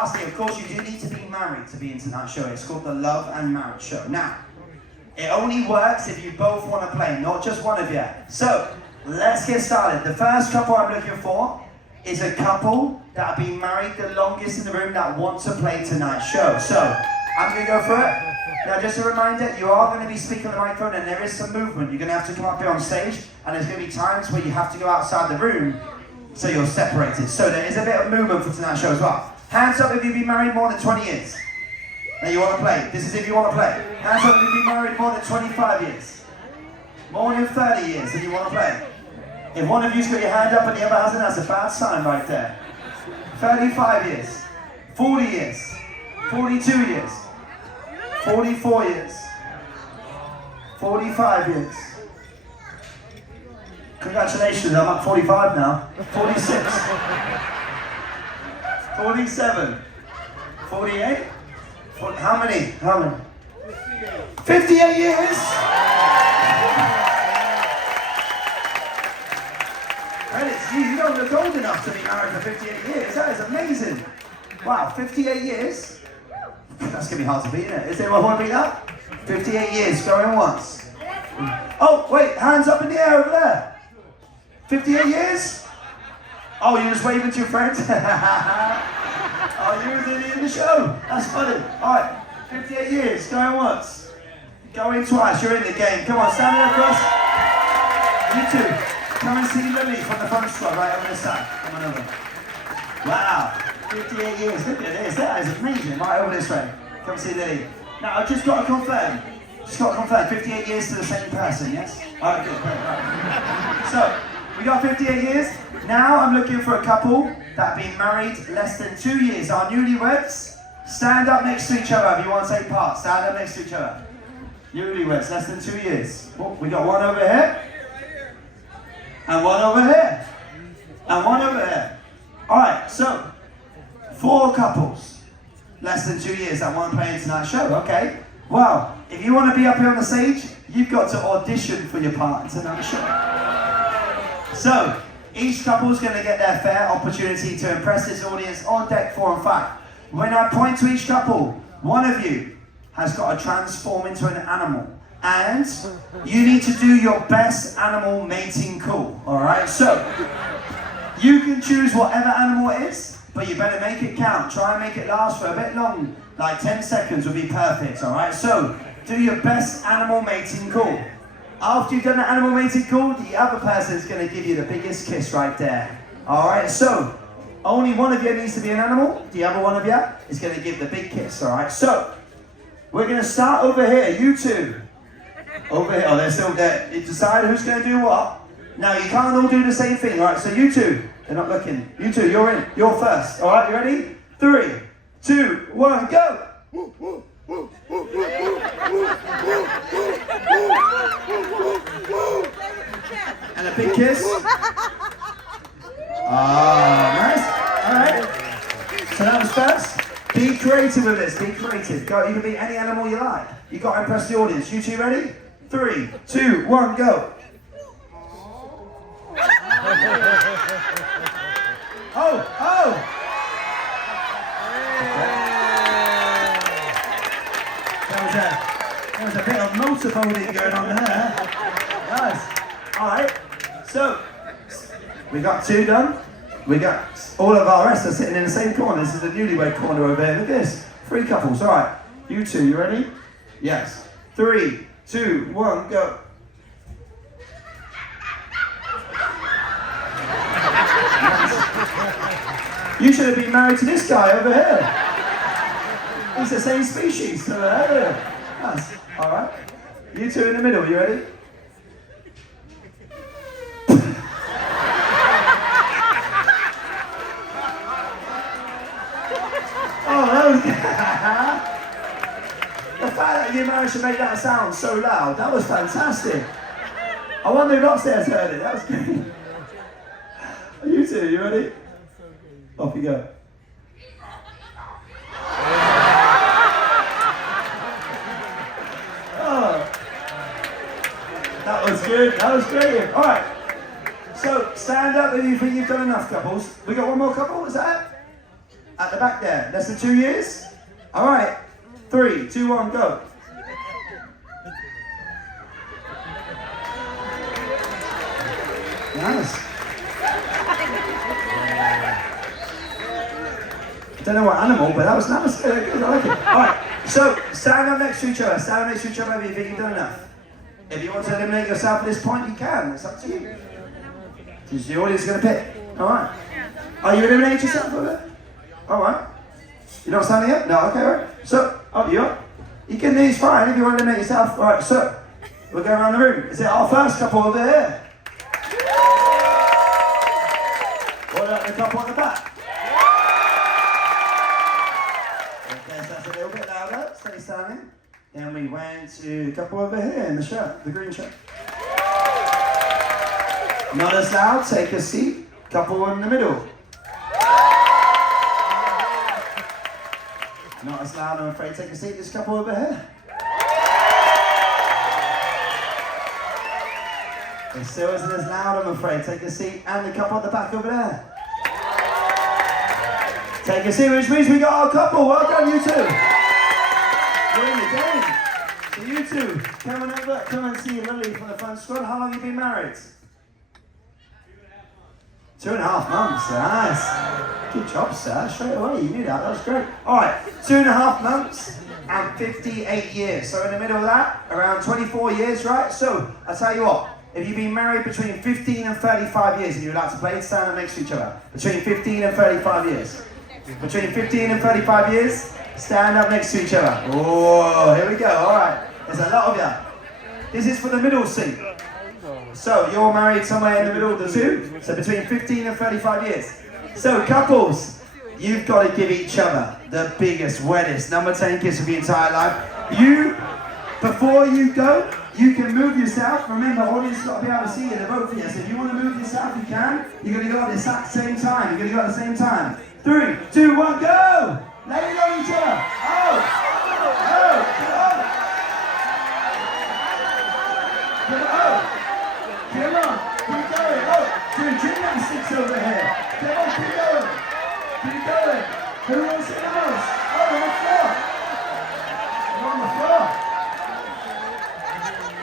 lastly, of course, you do need to be married to be in tonight's show. It's called the Love and Marriage Show. Now, it only works if you both want to play, not just one of you. So, let's get started. The first couple I'm looking for is a couple that have been married the longest in the room that want to play tonight's show. So, I'm going to go for it. Now, just a reminder, you are going to be speaking on the microphone and there is some movement. You're going to have to come up here on stage and there's going to be times where you have to go outside the room so you're separated. So there is a bit of movement for tonight's show as well. Hands up if you've been married more than 20 years. Now you want to play. This is if you want to play. Hands up if you've been married more than 25 years. More than 30 years and you want to play. If one of you's got your hand up and the other hasn't, that's a bad sign right there. 35 years. 40 years. 42 years. 44 years. 45 years. Congratulations, I'm at 45 now. 46. 47. 48. How many? 58 years? Credits to you. You don't look old enough to be married for 58 years. That is amazing. Wow, 58 years? That's going to be hard to beat, isn't it? Is anyone want to beat that? 58 years, going once. Oh, wait, hands up in the air over there. 58 years? Oh, you're just waving to your friends? Oh, you were in the show. That's funny. All right, 58 years, going once. Going twice, you're in the game. Come on, stand there for us. You two, come and see Lily from the front squad right over this side. Come on over. Wow. 58 years, look at this, that is amazing. Right over this way, come see Lily. Now, I've just got to confirm, 58 years to the same person, yes? Alright, good, great, right. So, we got 58 years. Now I'm looking for a couple that have been married less than 2 years. Our newlyweds, stand up next to each other if you want to take part. Stand up next to each other. Newlyweds, less than 2 years. Oh, we got one over here. And one over here. And one over here. Alright, so, 4 couples, less than 2 years that want to play in tonight's show, okay? Well, if you want to be up here on the stage, you've got to audition for your part in tonight's show. So, each couple's going to get their fair opportunity to impress this audience on deck 4 and 5. When I point to each couple, one of you has got to transform into an animal. And you need to do your best animal mating call, alright? So, you can choose whatever animal it is, but you better make it count. Try and make it last for a bit long, like 10 seconds would be perfect, all right? So, do your best animal mating call. After you've done the animal mating call, the other person is going to give you the biggest kiss right there. All right, so, only one of you needs to be an animal. The other one of you is going to give the big kiss, all right? So, we're going to start over here, you two. Over here, oh, they're still there. You decide who's going to do what. Now, you can't all do the same thing, all right? So, you two. They're not looking. You two, you're in. You're first. All right, you ready? 3, 2, 1, go! And a big kiss. Ah, nice. All right. So that was first. Be creative with this. Be creative. Go. You can be any animal you like. You got to impress the audience. You two ready? 3, 2, 1, go. Oh! There was a bit of motorboating going on there. Nice. Alright, so we got 2 done. We got all of our rest are sitting in the same corner. This is the newlywed corner over here. Look at this. 3 couples. Alright, you two, you ready? Yes. 3, 2, 1, go. You should have been married to this guy over here. He's the same species. So nice. All right. You two in the middle. You ready? Oh, that was good. The fact that you managed to make that sound so loud, that was fantastic. I wonder if upstairs heard it. That was good. You two, you ready? Off you go. Oh, that was good. That was great. All right. So stand up if you think you've done enough, couples. We got one more couple. Is that it? At the back there, less than 2 years? All right, 3, 2, 1, go. Nice. I don't know what animal, but that was nice. Good, I like it. All right, so stand up next to each other. Stand up next to each other if you think you've done enough. If you want to eliminate yourself at this point, you can. It's up to you. It's the audience going to pick. All right. Are you eliminating yourself over there? All right. You're not standing up? No, okay, all right. So, up you up. You can, it's fine if you want to eliminate yourself. All right, so, we'll go around the room. Is it our first couple over here? What about the couple at the back? Okay, so that's a little bit louder. Stay standing. Then we went to a couple over here in the shirt, the green shirt. Not as loud, take a seat. Couple in the middle. Not as loud, I'm afraid. Take a seat. This couple over here. It still isn't as loud, I'm afraid. Take a seat. And the couple at the back over there. Take a seat, which means we got our couple. Well done, you two. You're in the game. So you two, come on over. Come and see Lily from the front squad. How long have you been married? 2.5 months. Nice. Good job, sir. Straight away, you knew that. That was great. All right, 2.5 months and 58 years. So in the middle of that, around 24 years, right? So I'll tell you what. If you've been married between 15 and 35 years and you would like to play, stand up next to each other. Between 15 and 35 years. Between 15 and 35 years, stand up next to each other. Oh, here we go. All right. There's a lot of you. This is for the middle seat. So you're married somewhere in the middle of the two. So between 15 and 35 years. So couples, you've got to give each other the biggest, wettest, number 10 kiss of your entire life. Before you go, you can move yourself. Remember, audience has got to be able to see you. They vote for you. So if you want to move yourself, you can. You're going to go at the exact same time. You're going to go at the same time. 3, 2, 1, go! Let it on each other. Oh! Oh! Come on! Come on! Keep going! Oh! Doing gymnastics over here. Come on, keep going! Keep going! Who wants it the most? Oh, on the floor! You're on the floor!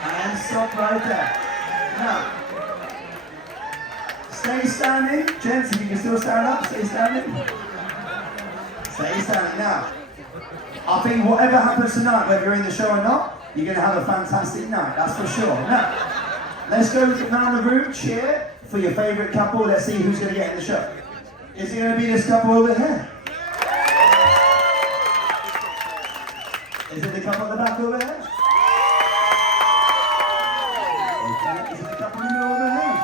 And stop right there. Now, stay standing. Gents, if you can still stand up, stay standing. Stay standing. Now, I think whatever happens tonight, whether you're in the show or not, you're going to have a fantastic night, that's for sure. Now, let's go around the room, cheer for your favourite couple. Let's see who's going to get in the show. Is it going to be this couple over here? Is it the couple at the back over here? Okay, is it the couple in the middle over here?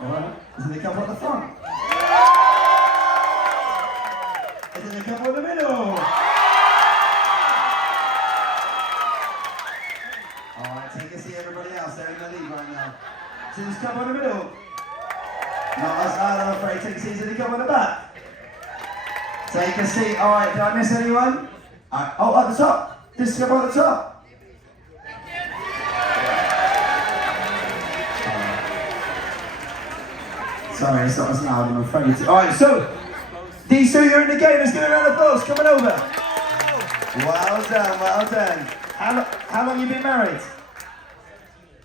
Alright, is it the couple at the front? Is it the couple in the middle? Alright, take a seat, everybody else. They're in the lead right now. Is it this couple in the middle? Not as loud, I'm afraid. Take a seat. Is it the couple in the back? Take a seat. Alright, did I miss anyone? Alright. Oh, at the top. This is couple at the top. Sorry, it's not as loud, I'm afraid. Alright, so these two, you're in the game. Let's give it a round of applause. Coming over. Well done, well done. How long have you been married?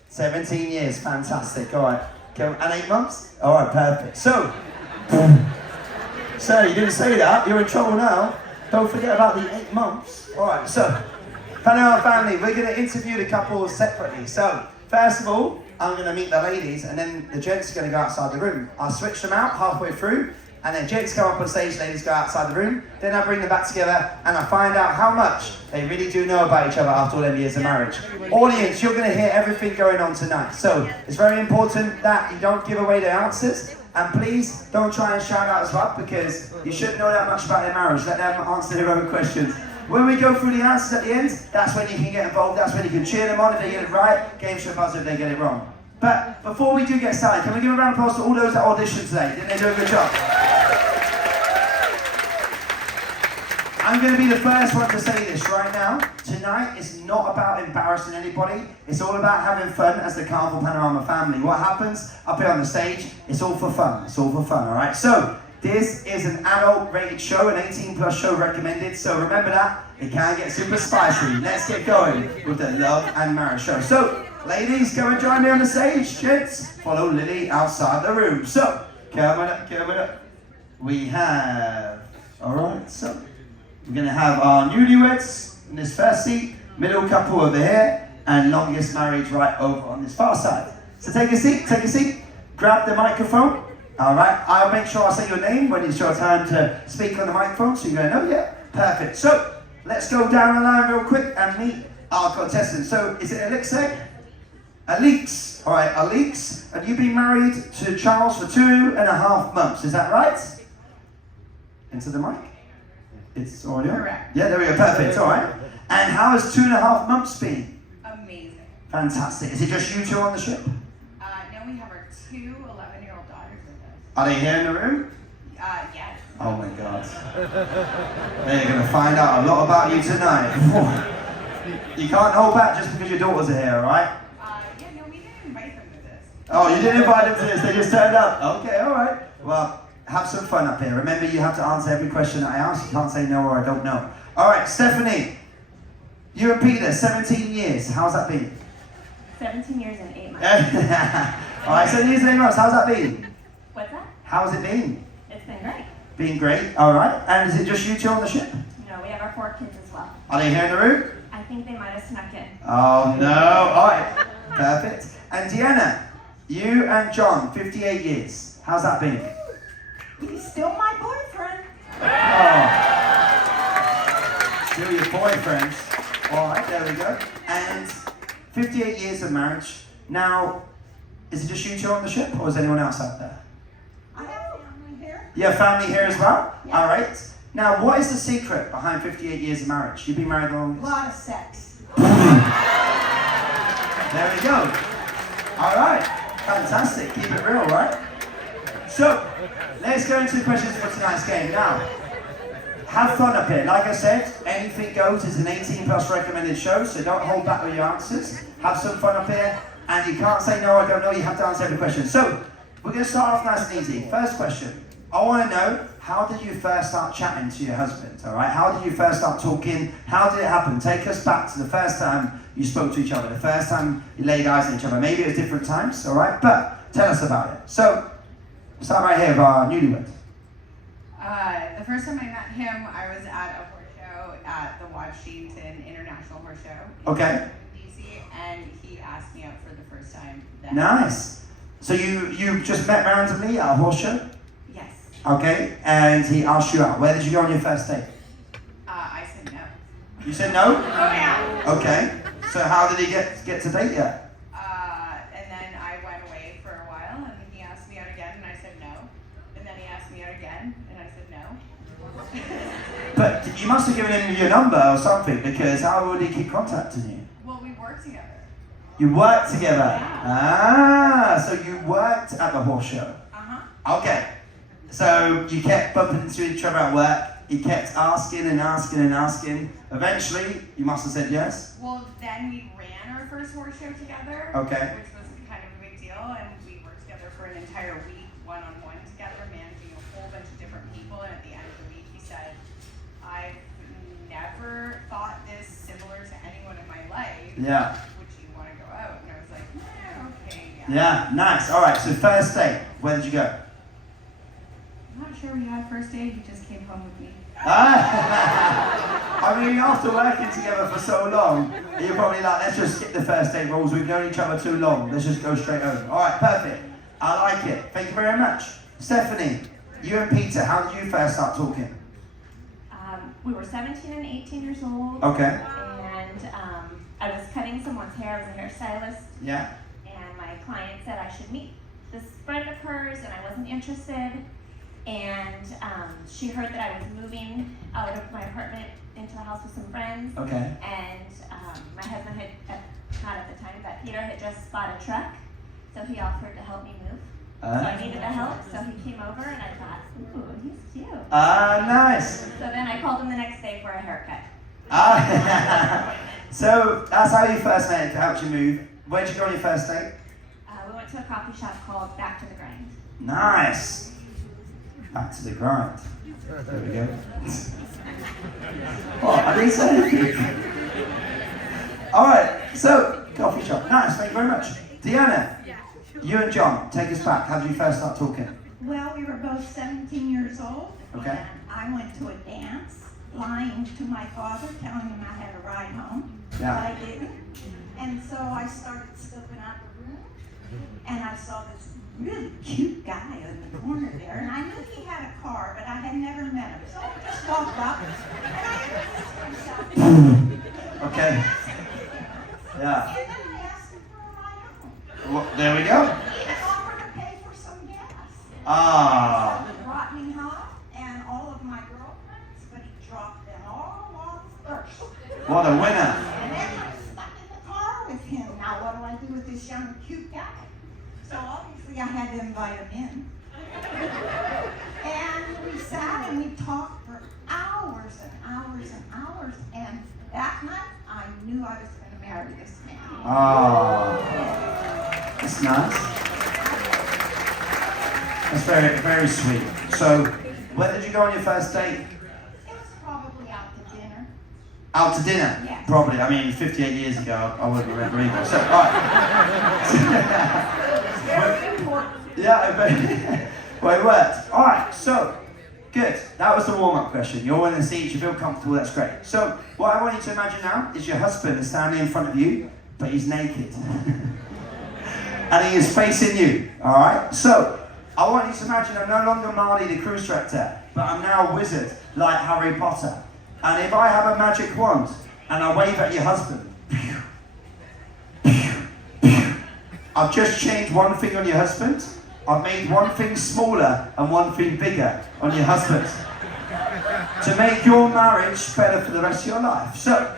17 years, fantastic. Alright. And 8 months? Alright, perfect. So you didn't say that. You're in trouble now. Don't forget about the 8 months. Alright, so Panorama family, we're going to interview the couples separately. So, first of all, I'm going to meet the ladies, and then the gents are going to go outside the room. I'll switch them out halfway through, and then gents come up on stage, ladies go outside the room. Then I bring them back together, and I find out how much they really do know about each other after all them years of marriage. Audience, you're going to hear everything going on tonight. So, it's very important that you don't give away the answers. And please, don't try and shout out as well, because you shouldn't know that much about their marriage. Let them answer their own questions. When we go through the answers at the end, that's when you can get involved, that's when you can cheer them on if they get it right, game show buzzer if they get it wrong. But before we do get started, can we give a round of applause to all those that auditioned today? Didn't they do a good job? I'm going to be the first one to say this right now. Tonight is not about embarrassing anybody. It's all about having fun as the Carnival Panorama family. What happens up here on the stage, it's all for fun. It's all for fun, all right? So, this is an adult-rated show, an 18-plus show recommended. So remember that, it can get super spicy. Let's get going with the Love and Marriage show. So, ladies, come and join me on the stage. Gents, follow Lily outside the room. So, coming up. We have, all right, so we're going to have our newlyweds in this first seat, middle couple over here, and longest marriage right over on this far side. So take a seat, grab the microphone. All right, I'll make sure I say your name when it's your time to speak on the microphone, so you're going to know, yeah? Perfect. So, let's go down the line real quick and meet our contestants. So, is it Alix? Alix. All right, Alix, have you been married to Charles for 2.5 months? Is that right? Into the mic. It's audio? Correct. Yeah, there we go, perfect, all right. And how has 2.5 months been? Amazing. Fantastic. Is it just you two on the ship? No, we have our 2 11-year-old daughters with us. Are they here in the room? Yes. Oh my God. They're going to find out a lot about you tonight. You can't hold back just because your daughters are here, all right? Yeah, no, we didn't invite them to this. Oh, you didn't invite them to this, they just turned up. Okay, all right. Well, have some fun up here. Remember, you have to answer every question that I ask. You can't say no or I don't know. All right, Stephanie, you and Peter, 17 years. How's that been? 17 years and 8 months. All right, 17 years and 8 months. How's that been? What's that? How's it been? It's been great. Been great, all right. And is it just you two on the ship? No, we have our 4 kids as well. Are they here in the room? I think they might have snuck in. Oh, no. All right, perfect. And Deanna, you and John, 58 years. How's that been? He's still my boyfriend. Oh. Still your boyfriend. All right, there we go. And 58 years of marriage. Now, is it just you two on the ship, or is anyone else out there? I have family here. You have family here as well? Yeah. All right. Now, what is the secret behind 58 years of marriage? You've been married long? A lot of sex. There we go. All right. Fantastic. Keep it real, right? So, let's go into the questions for tonight's game. Now, have fun up here. Like I said, anything goes. It's an 18-plus recommended show, so don't hold back with your answers. Have some fun up here, and you can't say no, I don't know. You have to answer every question. So, we're going to start off nice and easy. First question. I want to know, how did you first start chatting to your husband, all right? How did you first start talking? How did it happen? Take us back to the first time you spoke to each other, the first time you laid eyes on each other. Maybe it was different times, all right? But tell us about it. So, start right here with our newlywed. The first time I met him, I was at a horse show at the Washington International Horse Show Okay. in DC, and he asked me out for the first time then. Nice. So you just met randomly at a horse show? Yes. Okay, and he asked you out. Where did you go on your first date? I said no. You said no? Oh yeah. Okay. So how did he get to date you? And then I went away for a while, and he asked me out again, and I said no. And then he asked me out again, and I said no. But you must have given him your number or something, because how would he keep contacting you? Well, we worked together. You worked together? Yeah. Ah, so you worked at the horse show? Uh-huh. Okay. So you kept bumping into each other at work. He kept asking and asking and asking. Eventually, you must have said yes? Well, then we ran our first horse show together. Okay. Which was kind of a big deal, and we worked together for an entire week, one-on-one together, managing a whole bunch of different people, and at the end of the week, he said, I've never thought this similar to anyone in my life. Yeah. Would you want to go out? And I was like, okay, yeah. Yeah, nice. All right, so first date, where did you go? I'm not sure we had first date, he just came home with me. I mean, after working together for so long, you're probably like, let's just skip the first date rules. We've known each other too long. Let's just go straight home. All right, perfect. I like it. Thank you very much. Stephanie, you and Peter, how did you first start talking? We were 17 and 18 years old. Okay. And I was cutting someone's hair. I was a hairstylist. Yeah. And my client said I should meet this friend of hers, and I wasn't interested. And she heard that I was moving out of my apartment into the house with some friends. Okay. And my husband had, not at the time, but Peter had just bought a truck. So he offered to help me move. So I needed the help, so he came over, and I thought, ooh, he's cute. Ah, nice. So then I called him the next day for a haircut. Ah, so that's how you first met. It helped you move. Where did you go on your first date? We went to a coffee shop called Back to the Grind. Nice. Back to the grind. There we go. Oh, I didn't say anything. All right, so coffee shop. Nice, thank you very much. Deanna, you and John, take us back. How did you first start talking? Well, we were both 17 years old. Okay. And I went to a dance, lying to my father, telling him I had a ride home. Yeah. But I didn't. And so I started scoping out the room, and I saw this really cute guy in the corner there, and I knew he had a car, but I had never met him. So I just walked up, and I introduced myself. Okay. Yeah. And then I asked him for a ride home. Well, there we go. He offered to pay for some gas. Ah. He brought me home and all of my girlfriends, but he dropped them all off first. What a winner. And then I was stuck in the car with him. Now what do I do with this young, cute guy? So obviously I had to invite him in. And we sat and we talked for hours and hours and hours. And that night I knew I was going to marry this man. Ah. That's nice. That's very, very sweet. So, where did you go on your first date? It was probably out to dinner. Out to dinner? Yes. Probably. I mean, 58 years ago, I wouldn't remember either. So, all right. Very important. Yeah, I bet. Well, it worked. All right, so, good. That was the warm-up question. You're in the seat, you feel comfortable, that's great. So, what I want you to imagine now is your husband is standing in front of you, but he's naked. And he is facing you, all right? So, I want you to imagine I'm no longer Marley the cruise director, but I'm now a wizard like Harry Potter. And if I have a magic wand and I wave at your husband, I've just changed one thing on your husband. I've made one thing smaller and one thing bigger on your husband to make your marriage better for the rest of your life. So,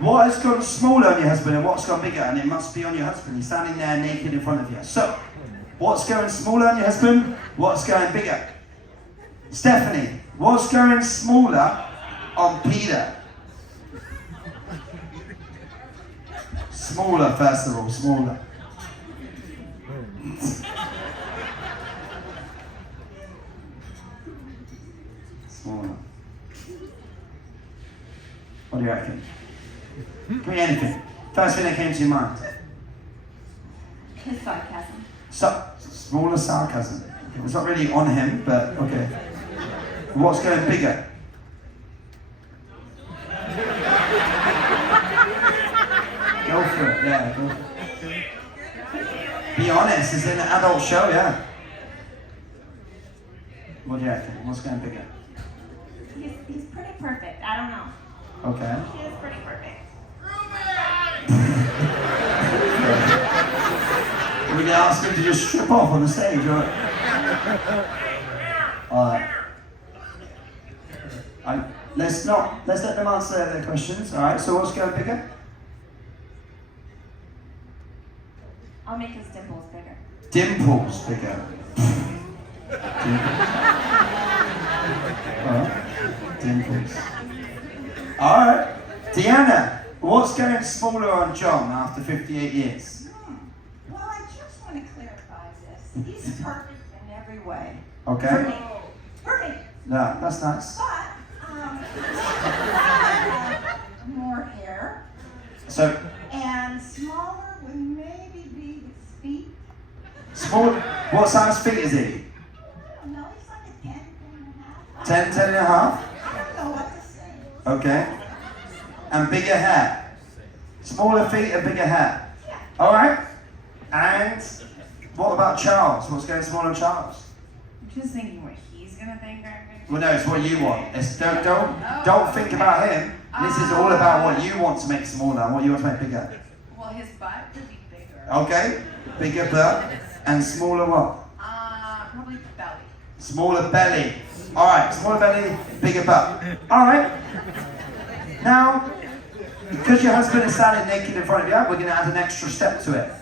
what has gone smaller on your husband and what's gone bigger? And it must be on your husband. He's standing there naked in front of you. So, what's going smaller on your husband? What's going bigger? Stephanie, what's going smaller on Peter? Smaller, first of all, smaller. Smaller. What do you reckon? Give me anything. First thing that came to your mind. His sarcasm. Smaller sarcasm. Okay, it's not really on him, but okay. What's going bigger? Go for it, yeah, go for it. Be honest, it's an adult show, yeah. What do you reckon? What's going bigger? He's pretty perfect. I don't know. Okay. He is pretty perfect. We can ask him to just strip off on the stage, right? Alright. Let's let them answer their questions, alright? So what's going bigger? I'll make his dimples bigger. Dimples bigger. Dimples. Alright. Dimples. Alright. Deanna, what's going smaller on John after 58 years? Well, I just want to clarify this. He's perfect in every way. Okay. For me. For me. Yeah, that's nice. But, more hair. So, And smaller would maybe be his feet. small, what size feet is he? I don't know, he's like a 10, 10 and a half. 10, 10 and a half? I don't know what to say. Okay. And bigger hair. Smaller feet and bigger hair. Yeah. Alright. And what about Charles? What's going smaller on Charles? I'm just thinking what he's gonna think I'm gonna do. Well, no, it's what you want. Don't think about him. This is all about what you want to make smaller and what you want to make bigger. Well, his butt could be bigger. Okay? Bigger butt and smaller what? Probably belly. Smaller belly. Alright, smaller belly, bigger butt. Alright. Now, because your husband is standing naked in front of you, we're going to add an extra step to it.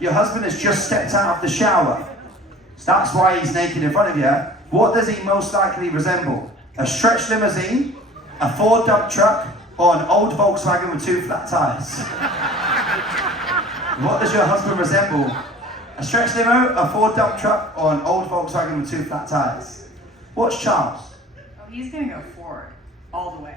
Your husband has just stepped out of the shower. So that's why he's naked in front of you. What does he most likely resemble? A stretch limousine, a Ford dump truck, or an old Volkswagen with 2 flat tires? What does your husband resemble? A stretch limo, a Ford dump truck, or an old Volkswagen with 2 flat tires? What's Charles? Oh, he's gonna go Ford all the way.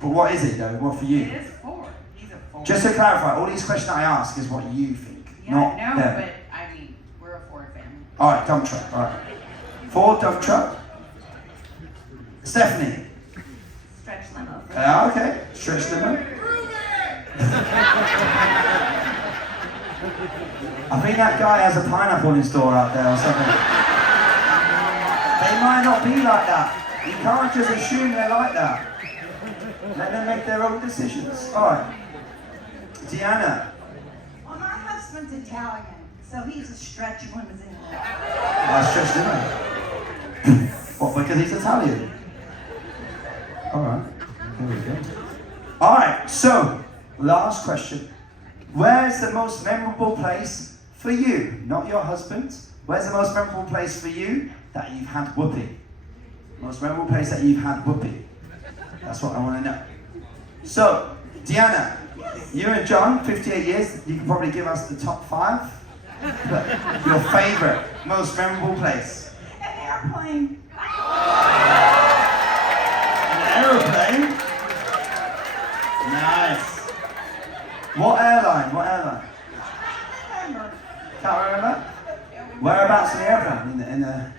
But what is it though? What for you? It is Ford. He's a Ford. Just to clarify, all these questions I ask is what you think, yeah, not no, them. but I mean, we're a Ford family. Alright, dump truck, alright. Ford dump truck. Stephanie. Stretch limo. Okay, stretch limo. I think that guy has a pineapple in his store out there or something. They might not be like that. You can't just assume they're like that. Let them make their own decisions. Alright. Deanna. Well, my husband's Italian, so he's a stretch limousine. Stretch limo. What, because he's Italian? Alright. There we go. Alright, so, last question. Where's the most memorable place for you? Not your husband. Where's the most memorable place for you that you've had whoopee? Most memorable place that you've had whoopee. That's what I want to know. So, Deanna, you and John, 58 years, you can probably give us the top 5. Your favorite, most memorable place. An airplane. An aeroplane? Nice. What airline? What airline? Remember, Can't remember? Whereabouts in the airplane? In the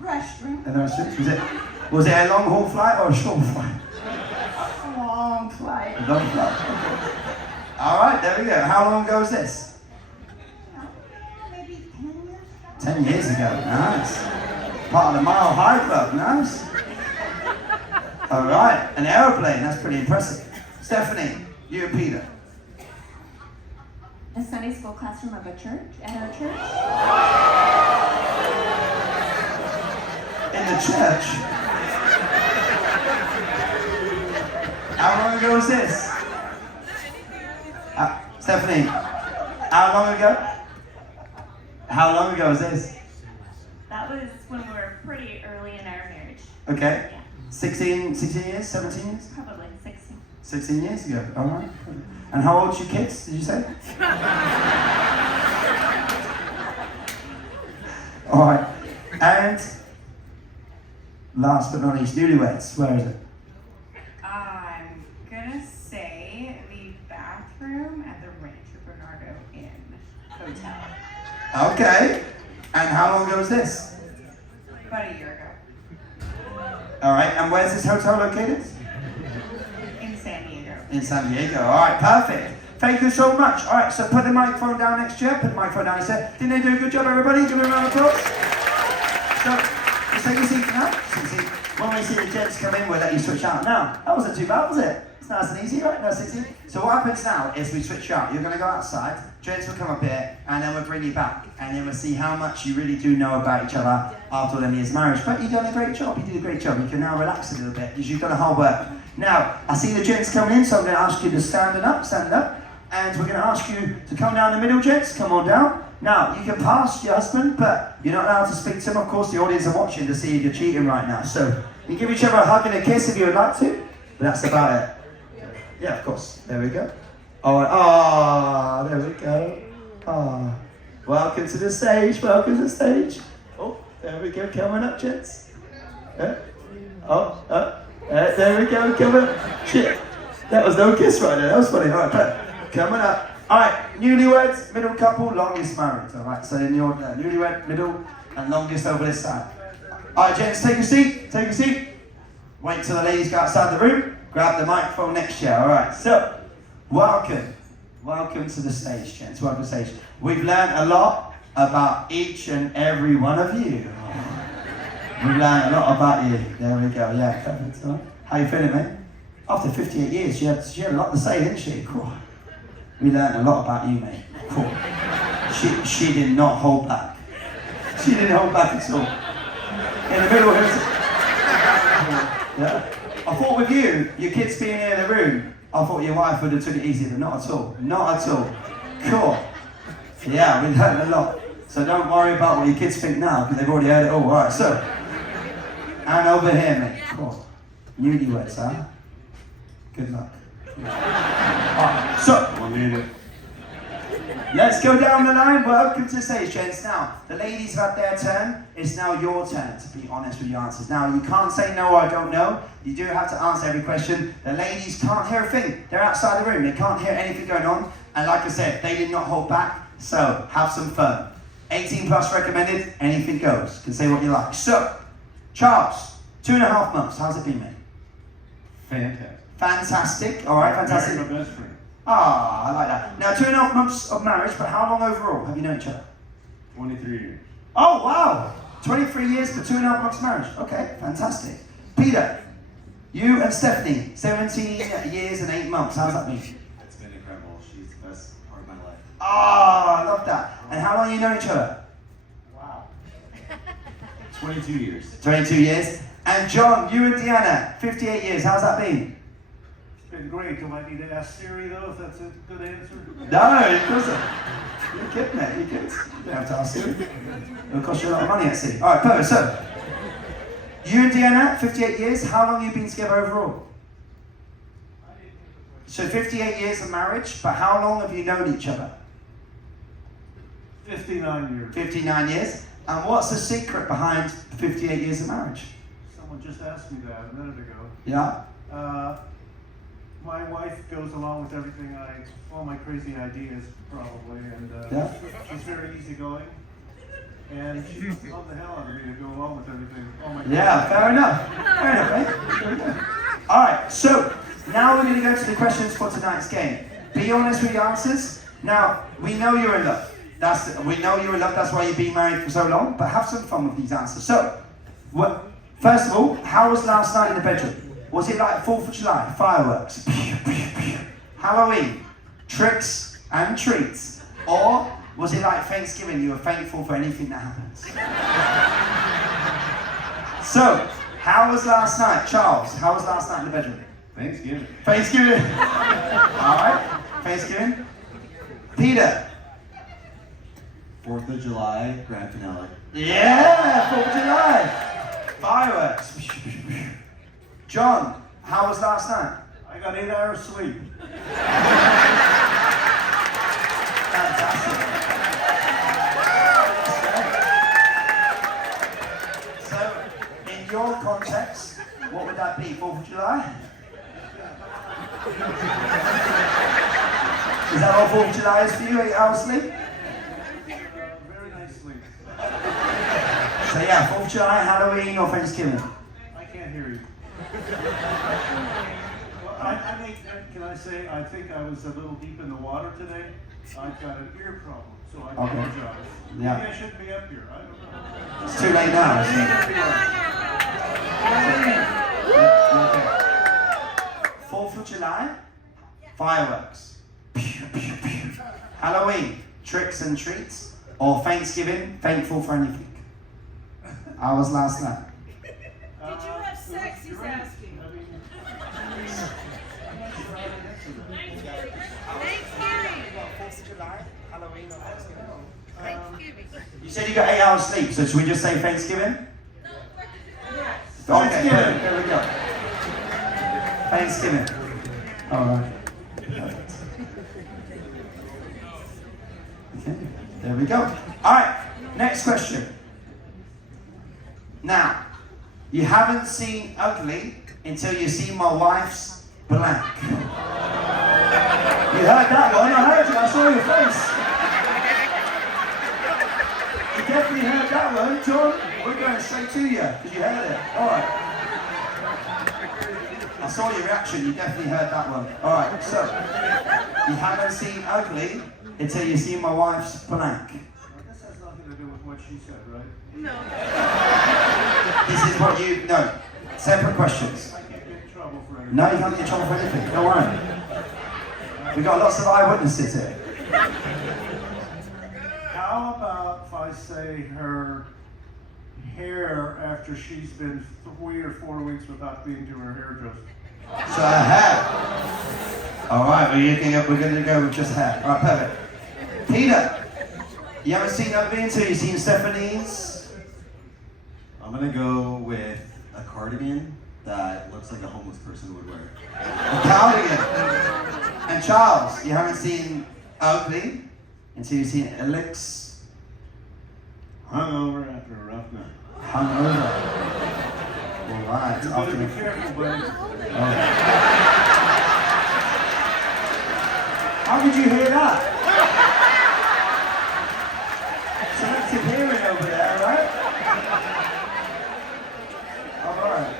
restroom. in the restaurant? Was it a long haul flight or a short flight? A long flight. A long flight. Alright, there we go. How long ago was this? I don't know, maybe 10 years ago. 10 years ago. Nice. Part of the Mile High Club. Nice. Alright, an aeroplane. That's pretty impressive. Stephanie, you and Peter. A Sunday school classroom of a church, at our church. In the church? How long ago was this? Stephanie, how long ago? How long ago was this? That was when we were pretty early in our marriage. Okay. Yeah, 16 years? 17 years? probably 16. 16 years ago. Alright. And how old's your kids, did you say? Alright. And last but not least, newlyweds. Where is it? I'm gonna say the bathroom at the Rancho Bernardo Inn Hotel. Okay. And how long ago was this? About a year ago. Alright, and where's this hotel located? In San Diego. In San Diego. Alright, perfect. Thank you so much. Alright, so put the microphone down next year. Put the microphone down next year. Didn't they do a good job, everybody? Give them a round of applause. So, just take a seat now. See, when we see the jets come in, we'll let you switch out. Now, that wasn't too bad, was it? It's nice and easy, right? Nice and easy. So what happens now is we switch out. You're going to go outside. Gents will come up here, and then we'll bring you back. And then we'll see how much you really do know about each other after all them years of marriage. But you've done a great job. You did a great job. You can now relax a little bit because you've done a hard work. Now, I see the gents coming in, so I'm going to ask you to stand up. And we're going to ask you to come down the middle, gents. Come on down. Now, you can pass your husband, but you're not allowed to speak to him. Of course, the audience are watching to see if you're cheating right now. So, you give each other a hug and a kiss if you would like to. But that's about it. Yeah, of course. There we go. All right. Oh, there we go. Oh, welcome to the stage. Welcome to the stage. Oh, there we go. Coming up, gents. There we go. Coming up. Shit. That was no kiss right there. That was funny. All right, but coming up. All right, newlyweds, middle couple, longest married. All right, so in your newlywed, middle, and longest over this side. All right, gents, take a seat. Take a seat. Wait till the ladies go outside the room. Grab the microphone next year. All right, so welcome to the stage, gents. Welcome to the stage. We've learned a lot about each and every one of you. We've learned a lot about you. There we go. Yeah, perfect. All right. How you feeling, mate? After 58 years, she had a lot to say, didn't she? Cool. We learned a lot about you, mate. Cool. She did not hold back. She didn't hold back at all. In the middle of it. Yeah. I thought with you, your kids being here in the room, I thought your wife would have took it easy, but not at all. Not at all. Cool. Yeah, we learned a lot. So don't worry about what your kids think now, because they've already heard it all. All right, so. And over here, mate. Cool. Newlyweds, huh? Good luck. Alright, so. Let's go down the line. Welcome to the stage, gents. Now, the ladies have had their turn. It's now your turn to be honest with your answers. Now, you can't say no or I don't know. You do have to answer every question. The ladies can't hear a thing. They're outside the room. They can't hear anything going on. And like I said, they did not hold back. So, have some fun. 18 plus recommended. Anything goes. You can say what you like. So, Charles, 2.5 months. How's it been, mate? Fantastic. Fantastic. All right, fantastic. Married my best friend. Ah, I like that. Now, 2.5 months of marriage, but how long overall have you known each other? 23 years. Oh, wow. 23 years for 2.5 months marriage. Okay, fantastic. Peter, you and Stephanie, 17 years and 8 months. How's that been? It's been incredible. She's the best part of my life. Ah, I love that. And how long have you known each other? Wow. 22 years. 22 years. And John, you and Deanna, 58 years. How's that been? It's been great. Do I need to ask Siri, though, if that's a good answer? No, it doesn't. You're good, mate. You're good. You don't have to ask you. It'll cost you a lot of money at sea. All right, perfect. So, you and Deanna, 58 years. How long have you been together overall? So 58 years of marriage, but how long have you known each other? 59 years. 59 years. And what's the secret behind 58 years of marriage? Someone just asked me that a minute ago. Yeah? My wife goes along with everything all my crazy ideas, probably, and Yeah? she's very easygoing. And she loves the hell out of me to go along with everything. All my Yeah, fair enough. Fair enough, mate. There we go. All right, so now we're going to go to the questions for tonight's game. Be honest with your answers. Now, we know you're in love. We know you're in love, that's why you've been married for so long, but have some fun with these answers. So, first of all, how was last night in the bedroom? Was it like 4th of July, fireworks, Halloween, tricks and treats? Or was it like Thanksgiving, you were thankful for anything that happens? So, how was last night? Charles, how was last night in the bedroom? Thanksgiving. Thanksgiving. Alright, Thanksgiving. Peter. 4th of July, grand finale. Yeah, 4th of July. Fireworks. John, how was last night? I got 8 hours sleep. Fantastic. So, in your context, what would that be? 4th of July? Is that what 4th of July is for you? 8 hours sleep? Very nice sleep. So yeah, 4th of July, Halloween or Thanksgiving? I can't hear you. Well, can I say, I think I was a little deep in the water today. I've got an ear problem, so I apologize. Yeah. Maybe I shouldn't be up here. I don't know. It's too late now. Okay. 4th of July, fireworks. Halloween, tricks and treats. Or Thanksgiving, thankful for anything. How was last night? Did you have sex, he's asking? Thanksgiving. 4th of July, Halloween or Thanksgiving? Thanksgiving. You said you got 8 hours sleep, so should we just say Thanksgiving? Yes. Okay, perfect. There we go. Thanksgiving. Alright. Perfect. Okay, there we go. Alright, next question. Now, you haven't seen ugly until you see my wife's blank. You heard that one, I heard you, I saw your face. You definitely heard that one, John. We're going straight to you, because you heard it. Alright. I saw your reaction, you definitely heard that one. Alright, so, you haven't seen ugly until you see my wife's blank. This has nothing to do with what she said, right? No. This is what you, no, separate questions. I can't get in trouble for anything. No, you can't get in trouble for anything, don't worry. We've got lots of eyewitnesses here. How about if I say her hair after she's been 3 or 4 weeks without being to her hairdresser? So her hair. Alright, we're going to go with just hair. Alright, perfect. Peter, You haven't seen other until you've seen Stephanie's? I'm gonna go with a cardigan that looks like a homeless person would wear. A cardigan. And Charles, you haven't seen Ugly until you've seen Elix. Hungover after a rough night. Hungover. Alright. You better be careful, buddy. How did you hear that? Selective hearing over there, right? Alright.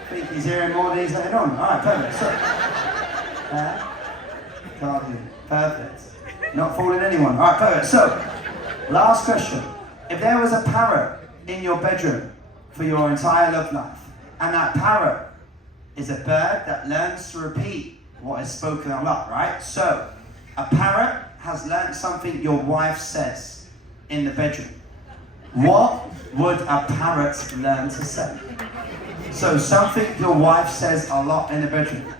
I think he's hearing more than he's letting on. Alright, perfect. So, cardigan. Perfect. Not fooling anyone. Alright, perfect. So, last question. If there was a parrot in your bedroom for your entire love life, and that parrot is a bird that learns to repeat what is spoken out loud, right? So, a parrot has learned something your wife says in the bedroom. What would a parrot learn to say? So, something your wife says a lot in the bedroom.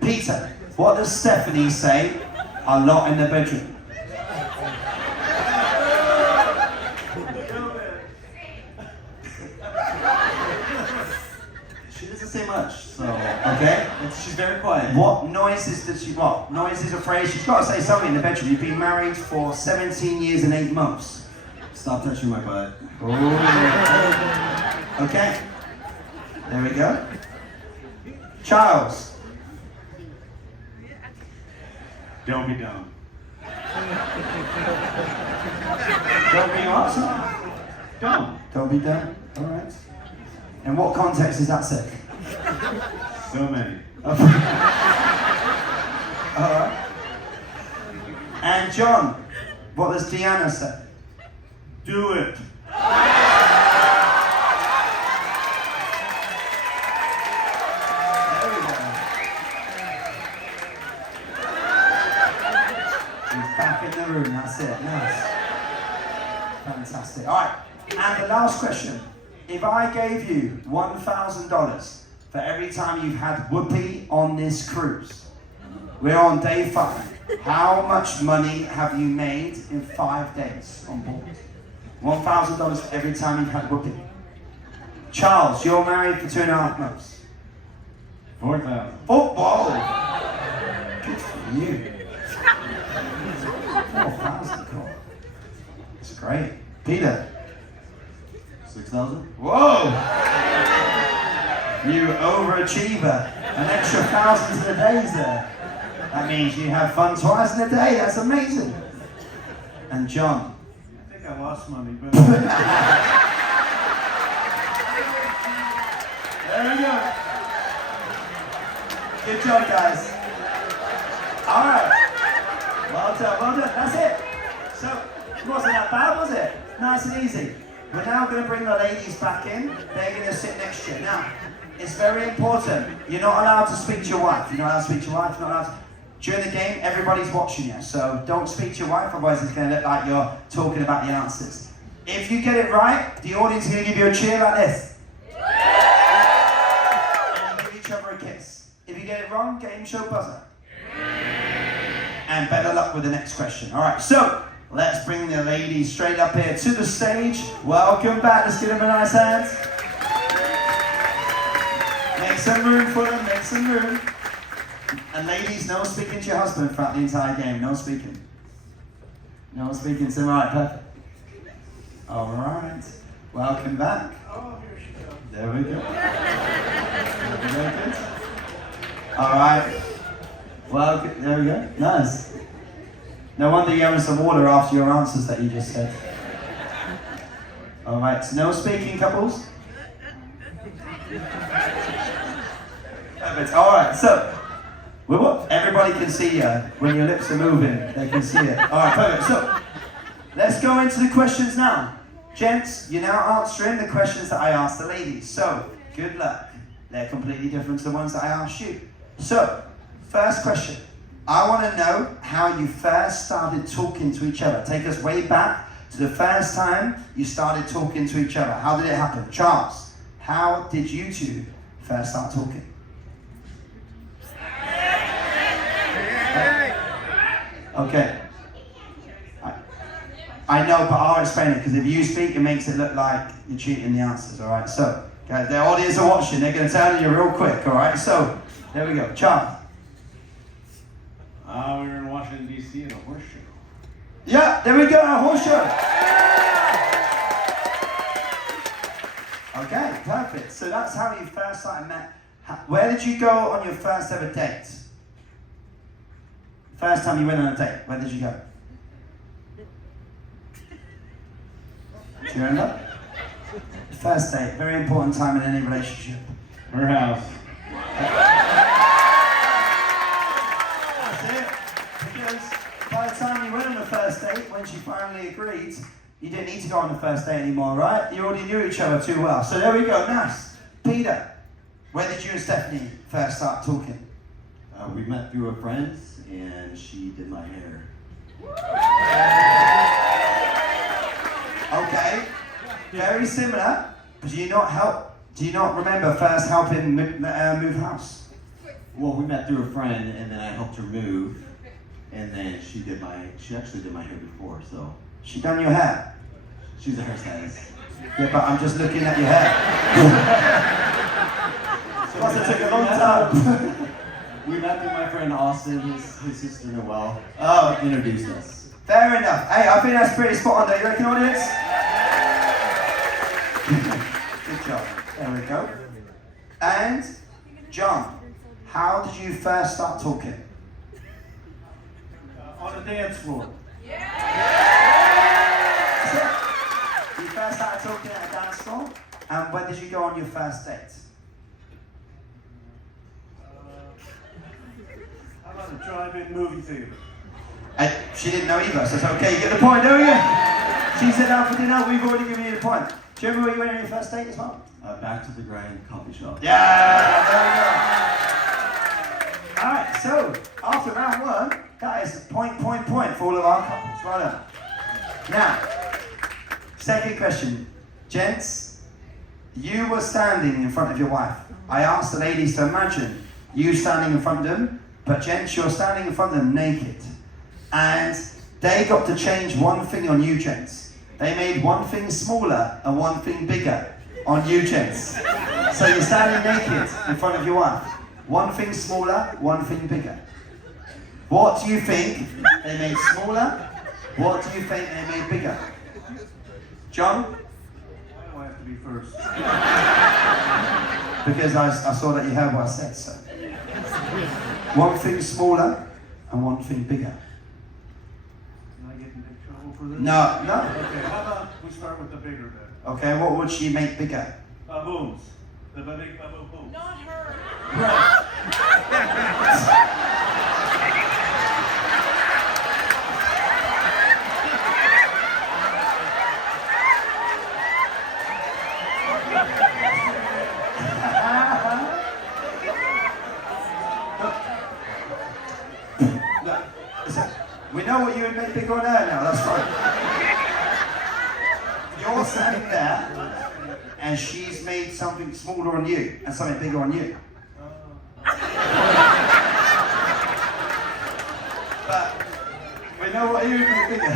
Peter, what does Stephanie say a lot in the bedroom? She doesn't say much, so Okay. she's very quiet. What noises does she, what? Noises or phrase? She's got to say something in the bedroom. You've been married for 17 years and 8 months. Stop touching my butt. Oh, yeah. Okay. There we go. Charles. Don't be dumb. Don't be awesome. Dumb. Don't be done. All right. In what context is that said? So many. All right. And John, what does Deanna say? Do it. There we go. He's back in the room, that's it. Nice. Fantastic. All right. And the last question. If I gave you $1,000 for every time you've had whoopee on this cruise, we're on day 5. How much money have you made in 5 days on board? $1,000 for every time you've had whoopee. Charles, you're married for 2.5 months. 4,000. Football! Good for you. 4,000, cool. It's great. Peter. 6,000? Whoa! You overachiever. An extra 1,000 to the days there. That means you have fun twice in a day. That's amazing. And John. I think I lost money, but There we go. Good job, guys. All right. Well done, well done. That's it. So, it wasn't that bad, was it? Nice and easy. We're now going to bring the ladies back in. They're going to sit next to you. Now, it's very important. You're not allowed to speak to your wife. You're not allowed to speak to your wife. You're not allowed to... During the game, everybody's watching you. So don't speak to your wife, otherwise it's going to look like you're talking about the answers. If you get it right, the audience is going to give you a cheer like this. And give each other a kiss. If you get it wrong, game show buzzer. And better luck with the next question. All right, so let's bring the ladies straight up here to the stage. Welcome back. Let's give them a nice hand. Make some room for them. Make some room. And ladies, no speaking to your husband throughout the entire game. No speaking. No speaking. So, all right, perfect. All right. Welcome back. oh, here she comes. There we go. Very good. All right. Well, there we go. Nice. No wonder you're having some water after your answers that you just said. All right. So no speaking, couples. Perfect. All right. So, everybody can see you when your lips are moving. They can see it. All right. Perfect. So, let's go into the questions now. Gents, you're now answering the questions that I asked the ladies. So, good luck. They're completely different to the ones that I asked you. So, first question. I want to know how you first started talking to each other. Take us way back to the first time you started talking to each other. How did it happen? Charles, how did you two first start talking? Okay. I know, but I'll explain it, because if you speak, it makes it look like you're cheating the answers, all right? So, guys, the audience are watching. They're going to tell you real quick, all right? So, there we go. Charles. We were in Washington, D.C. at a horse show. Yeah, there we go, a horse show. Okay, perfect. So that's how you first started met. Where did you go on your first ever date? First time you went on a date, where did you go? Do you remember? First date, very important time in any relationship. Her house. That's it. Because by the time you went on the first date, when she finally agreed, you didn't need to go on the first date anymore, right? You already knew each other too well. So there we go, nice. Peter, where did you and Stephanie first start talking? We met through a friend, and she did my hair. Okay, very similar. But do you not remember first helping move house? Well, we met through a friend, and then I helped her move, and then she actually did my hair before, so. She done your hair? She's a hairstylist. Yeah, but I'm just looking at your hair. So must have took a long time. We met through my friend Austin, his sister Noelle. Introduced us. Fair enough. Hey, I think that's pretty spot on there. You reckon, audience? Good job. There we go. And, John, how did you first start talking? On the dance floor. That's it. You first started talking at a dance floor? And when did you go on your first date? How about a drive-in movie theater? She didn't know either, so it's okay, you get the point, there we go. She said out for dinner, we've already given you the point. Do you remember where you went on your first date as well? Back to the Grind coffee shop. Yeah, there we go. Alright, so after round one, that is point for all of our couples. Well done. Now, second question. Gents, you were standing in front of your wife. I asked the ladies to imagine you standing in front of them, but gents, you're standing in front of them naked. And they got to change one thing on you, gents. They made one thing smaller and one thing bigger on you, gents. So you're standing naked in front of your wife. One thing smaller, one thing bigger. What do you think they made smaller? What do you think they made bigger? John? Why do I have to be first? Because I saw that you heard what I said, so. One thing smaller and one thing bigger. Can I get in big trouble for this? No. Okay, how about we start with the bigger bit? Okay, what would she make bigger? Baboons. The big baboon. Not her. Look, listen, we know what you would make bigger on her now, that's fine. You're standing there, and she's made something smaller on you, and something bigger on you. But, we know what you would make bigger.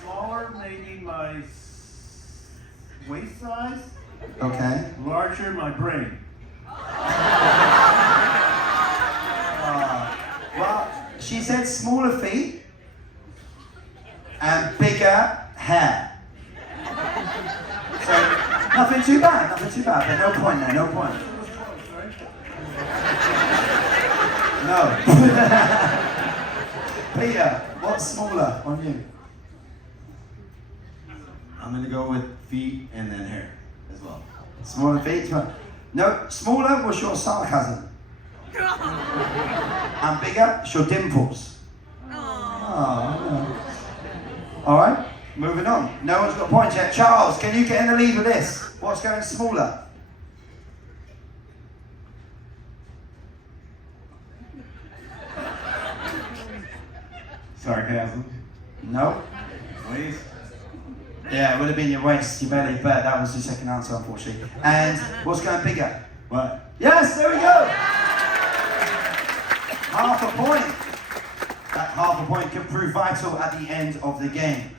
Smaller, maybe my waist size. Okay. Larger, my brain. Well, she said smaller feet and bigger hair. So, nothing too bad, but no point there, no point. No. Peter, what's smaller on you? I'm gonna go with feet and then hair as well. Smaller feet? No, smaller was your sarcasm. And bigger is your dimples. Oh. Alright, moving on. No one's got a point yet. Charles, can you get in the lead with this? What's going smaller? Sarcasm. No. Waist. Yeah, it would have been your waist, your belly, but that was the second answer, unfortunately. And what's going bigger? What? Yes, there we go. half a point. That half a point can prove vital at the end of the game.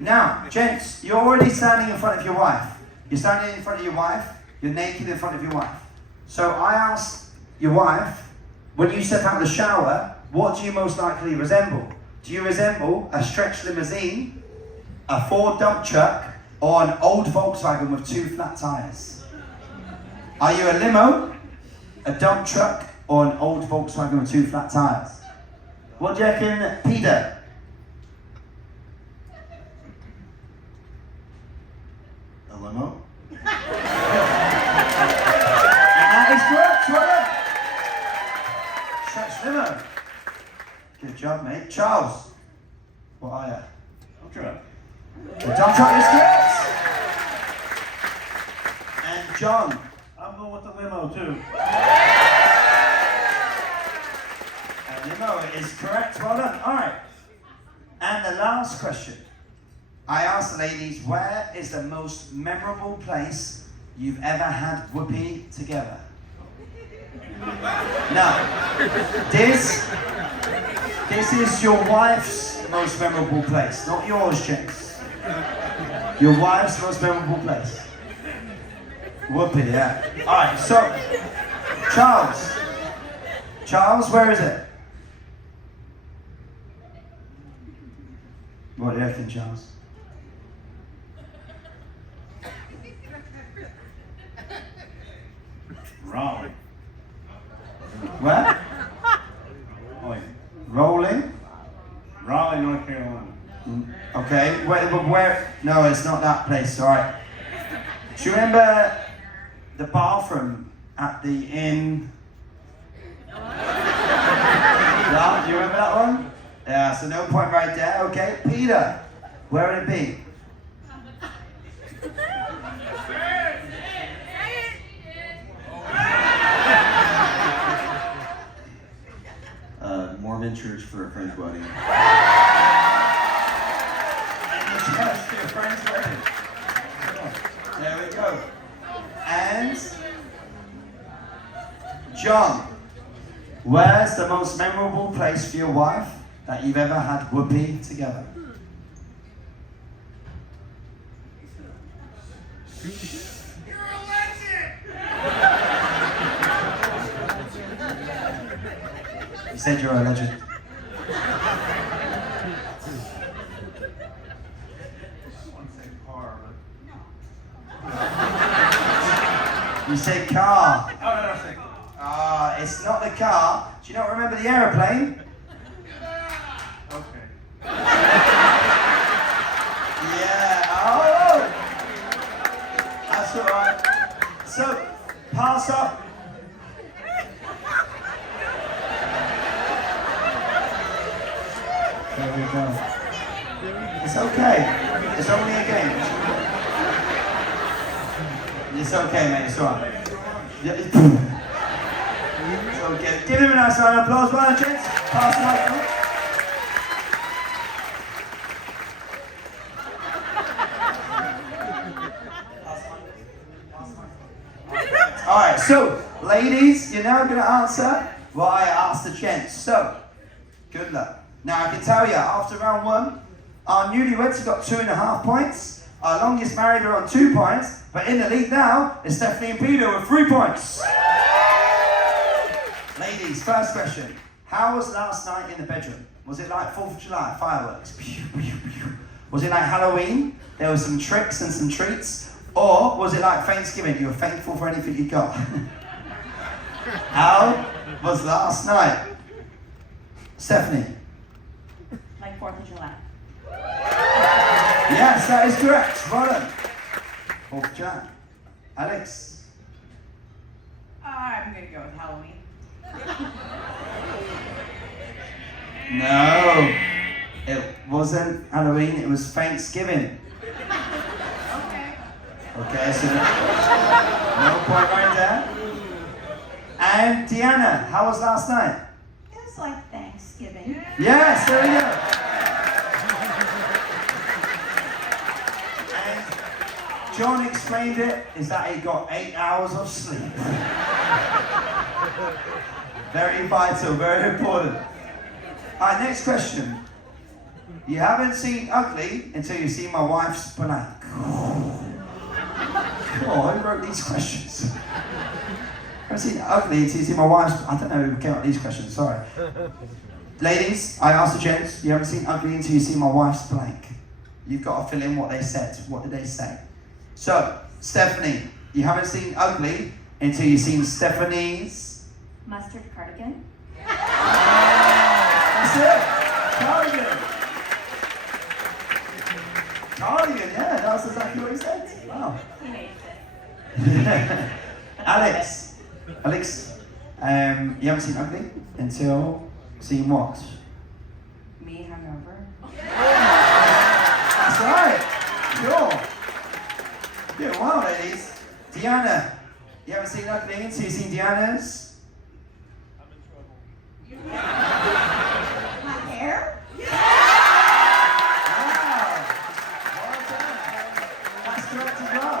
Now, gents, you're already standing in front of your wife. You're standing in front of your wife. You're naked in front of your wife. So I asked your wife, when you step out of the shower, what do you most likely resemble? Do you resemble a stretch limousine, a Ford dump truck, or an old Volkswagen with 2 flat tires? Are you a limo, a dump truck, or an old Volkswagen with 2 flat tires? What do you reckon, Peter? A limo? And that is correct, well done. Stretch limo. Good job, mate. Charles, what are you? I'm trying. The dump truck is correct. And John. I'm going with the limo too. And limo is correct, well done. Alright. And the last question. I asked the ladies, where is the most memorable place you've ever had whoopee together? Now, this is your wife's most memorable place, not yours, chicks. Your wife's most memorable place. Whoopee, yeah. Alright, so, Charles, where is it? What do you reckon, Charles? Raleigh. Where? Like, Rolling? Raleigh, North Carolina. Okay, where? No, it's not that place, alright. Do you remember the bathroom at the inn? Yeah, do you remember that one? Yeah, so no point right there, okay. Peter, where would it be? Mormon church for a friend's wedding. In the church for your friend's wedding. There we go. And John, where's the most memorable place for your wife that you've ever had whoopee together? You're a legend! You said you're a legend. You said car. It's not the car. Do you not remember the aeroplane? Okay. Yeah. Oh! That's alright. So, pass up. There we go. It's okay. It's only a game. It's okay, mate. It's alright. Yeah, it's okay. Give him a nice round of applause, well done, gents. Pass the mic. Alright, so, ladies, you're now going to answer what I asked the gents. So, good luck. Now, I can tell you, after round 1, our newlyweds have got 2.5 points. Our longest married are on 2 points. But in the lead now is Stephanie and Peter with 3 points. Ladies, first question. How was last night in the bedroom? Was it like 4th of July, fireworks? Was it like Halloween? There were some tricks and some treats? Or was it like Thanksgiving? You were thankful for anything you got? How was last night? Stephanie? Like 4th of July. Yes, that is correct. Well done. 4th of July. Alex? I'm gonna go with Halloween. No. It wasn't Halloween, it was Thanksgiving. Okay. Okay, so no point right there. And Deanna, how was last night? It was like Thanksgiving. Yes, there we go. And John explained it, is that he got 8 hours of sleep. Very vital, very important. Alright, next question. You haven't seen ugly until you see my wife's blank. Oh, who wrote these questions? I haven't seen ugly until you see my wife's... I don't know who came up with these questions, sorry. Ladies, I asked the gents, you haven't seen ugly until you see my wife's blank. You've got to fill in what they said. What did they say? So, Stephanie, you haven't seen ugly until you've seen Stephanie's... Mustard cardigan. That's it! Cardigan! Cardigan, yeah, that's exactly what he said. Wow. He hates it. Alex, you haven't seen ugly until seeing what? Me hungover. That's right. Sure. Doing well, ladies. Deanna, you haven't seen ugly until you've seen Deanna's? My hair? Wow. Well done. That's correct as well.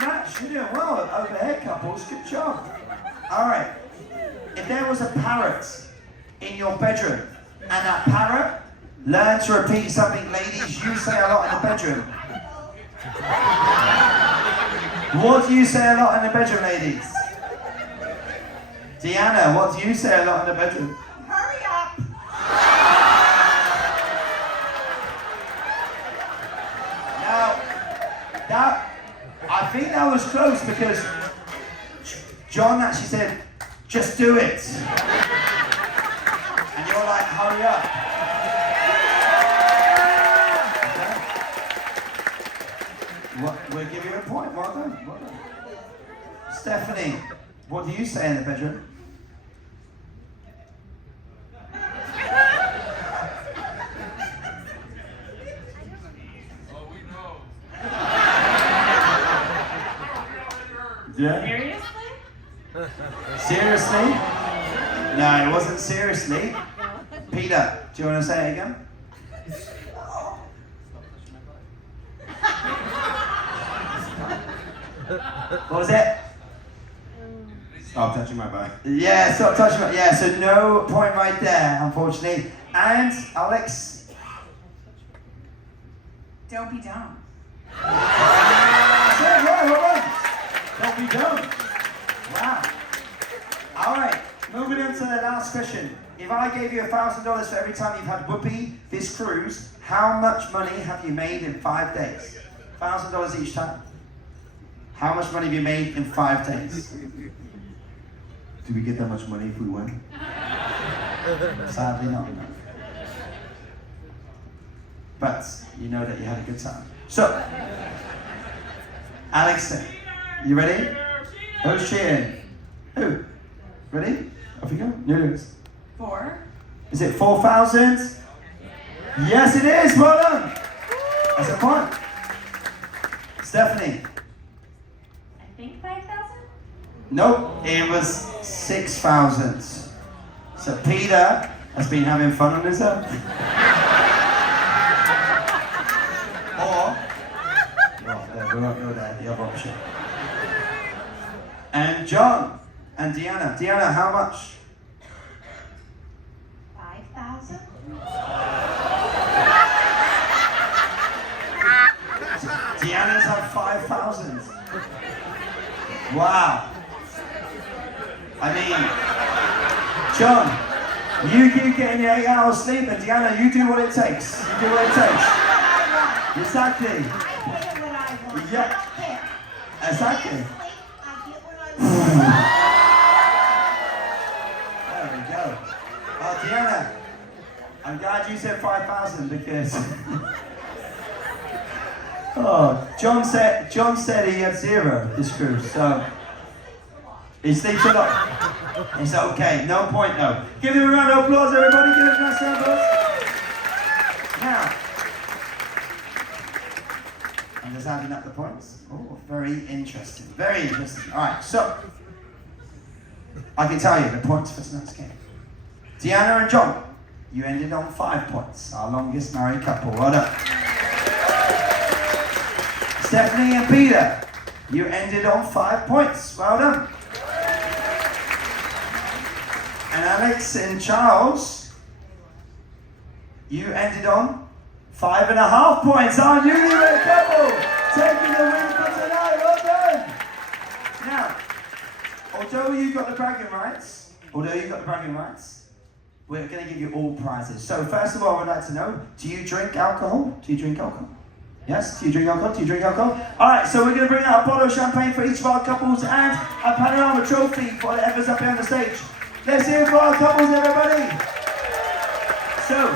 Match. You're doing well over here, couples. Good job. All right. If there was a parrot in your bedroom, and that parrot learned to repeat something ladies you say a lot in the bedroom. What do you say a lot in the bedroom, ladies? Deanna, what do you say a lot in the bedroom? Hurry up! Now, I think that was close because John actually said, just do it. And you're like, hurry up. We'll give you a point. Well done. Stephanie, what do you say in the bedroom? Yeah. Seriously? No, it wasn't seriously. Peter, do you want to say it again? What was it? Stop touching my butt. Yeah, stop touching it. Yeah, so no point right there, unfortunately. And Alex? Don't be dumb. That's it, right, well done. Don't be dumb. Wow. All right, moving on to the last question. If I gave you $1,000 for every time you've had whoopee this cruise, how much money have you made in 5 days? $1,000 each time. How much money have you made in 5 days? Do we get that much money if we win? Sadly not. No. But you know that you had a good time. So, Alex, you ready? Who's cheering? Who? Ready? Off you go. News. 4. Is it 4,000? Yes, it is. Well done. That's a point. Stephanie. I think 5,000? Nope, it was 6,000. So Peter has been having fun on his own. Or, well, we won't go there, the other option. And John and Deanna. Deanna, how much? 5,000? Deanna's had 5,000. Wow. I mean, John, you keep getting your 8 hours sleep, and Deanna, you do what it takes. You do what it takes. Exactly. I get what I want. Yeah. I don't care. Exactly. I get what I want. There we go. Oh, Deanna, I'm glad you said 5,000 because. Oh, John said he had 0 this cruise, so he sleeps a lot. It's okay, no point though. Give him a round of applause, everybody. Give him a nice round of applause. Now, I'm just adding up the points. Oh, very interesting. Very interesting. All right, so I can tell you the points for tonight's game. Deanna and John, you ended on 5 points. Our longest married couple. Well done. Stephanie and Peter, you ended on 5 points. Well done. And Alex and Charles, you ended on 5.5 points. Our newlywed couple taking the win for tonight. Well done. Now, although you got the bragging rights, we're going to give you all prizes. So first of all, I would like to know, do you drink alcohol? Yes? Do you drink alcohol? All right, so we're going to bring out a bottle of champagne for each of our couples and a panorama trophy for whatever's up here on the stage. Let's hear it for our couples, everybody. So,